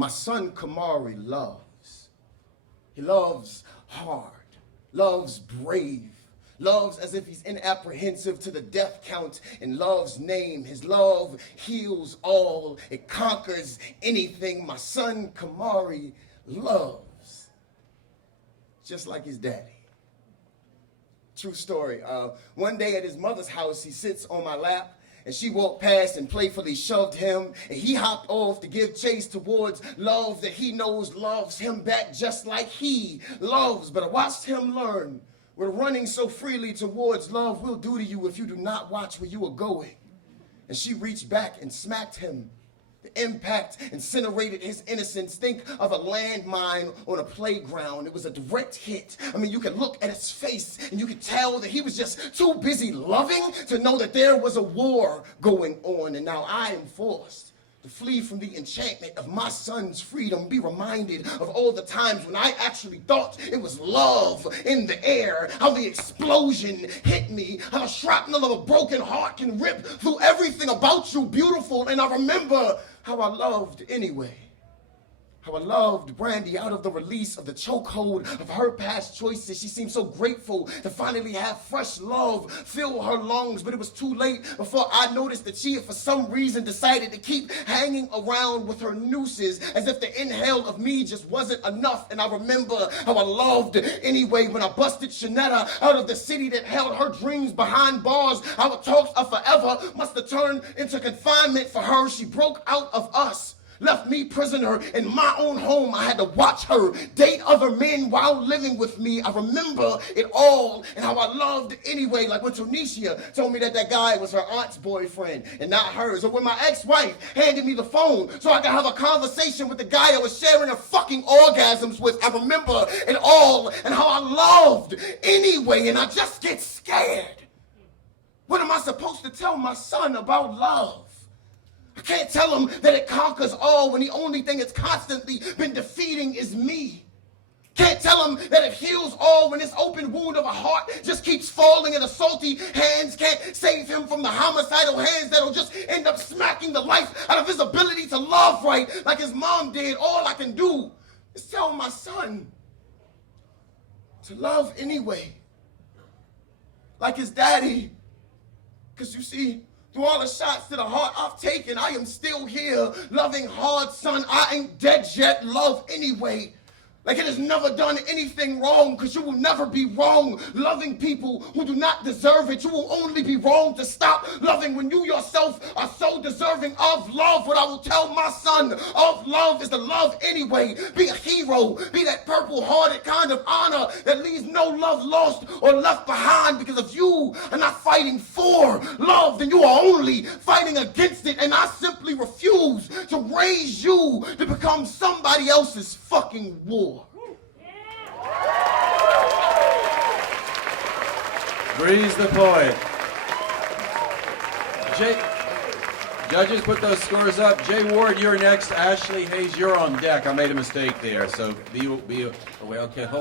my son Kamari loves. He loves hard, loves brave, loves as if he's inapprehensive to the death count in love's name. His love heals all. It conquers anything. My son Kamari loves, just like his daddy. True story. One day at his mother's house, he sits on my lap, and she walked past and playfully shoved him, and he hopped off to give chase towards love that he knows loves him back just like he loves. But I watched him learn what running so freely towards love will do to you if you do not watch where you are going. And she reached back and smacked him. The impact incinerated his innocence. Think of a landmine on a playground. It was a direct hit. I mean, you could look at his face and you could tell that he was just too busy loving to know that there was a war going on. And now I am forced to flee from the enchantment of my son's freedom, be reminded of all the times when I actually thought it was love in the air, how the explosion hit me, how the shrapnel of a broken heart can rip through everything about you beautiful. And I remember how I loved anyway. How I loved Brandy out of the release of the chokehold of her past choices. She seemed so grateful to finally have fresh love fill her lungs, but it was too late before I noticed that she had for some reason decided to keep hanging around with her nooses as if the inhale of me just wasn't enough. And I remember how I loved anyway when I busted Shanetta out of the city that held her dreams behind bars. Our talks of forever must have turned into confinement for her. She broke out of us, left me prisoner in my own home. I had to watch her date other men while living with me. I remember it all and how I loved anyway. Like when Tunisia told me that that guy was her aunt's boyfriend and not hers. Or when my ex-wife handed me the phone so I could have a conversation with the guy I was sharing her fucking orgasms with. I remember it all and how I loved anyway. And I just get scared. What am I supposed to tell my son about love? I can't tell him that it conquers all when the only thing it's constantly been defeating is me. Can't tell him that it heals all when this open wound of a heart just keeps falling into salty hands. Can't save him from the homicidal hands that'll just end up smacking the life out of his ability to love right like his mom did. All I can do is tell my son to love anyway, like his daddy. Because you see, through all the shots to the heart I've taken, I am still here, loving hard, son. I ain't dead yet. Love anyway. Like it has never done anything wrong, because you will never be wrong loving people who do not deserve it. You will only be wrong to stop loving when you yourself are so deserving of love. What I will tell my son of love is to love anyway. Be a hero. Be that purple-hearted kind of honor that leaves no love lost or left behind. Because if you are not fighting for love, then you are only fighting against it. And I simply refuse to raise you to become somebody else's fucking war. Breeze the poet. Judges, put those scores up. Jay Ward, you're next. Ashley Hayes, you're on deck. I made a mistake there, so be aware. Okay, hold.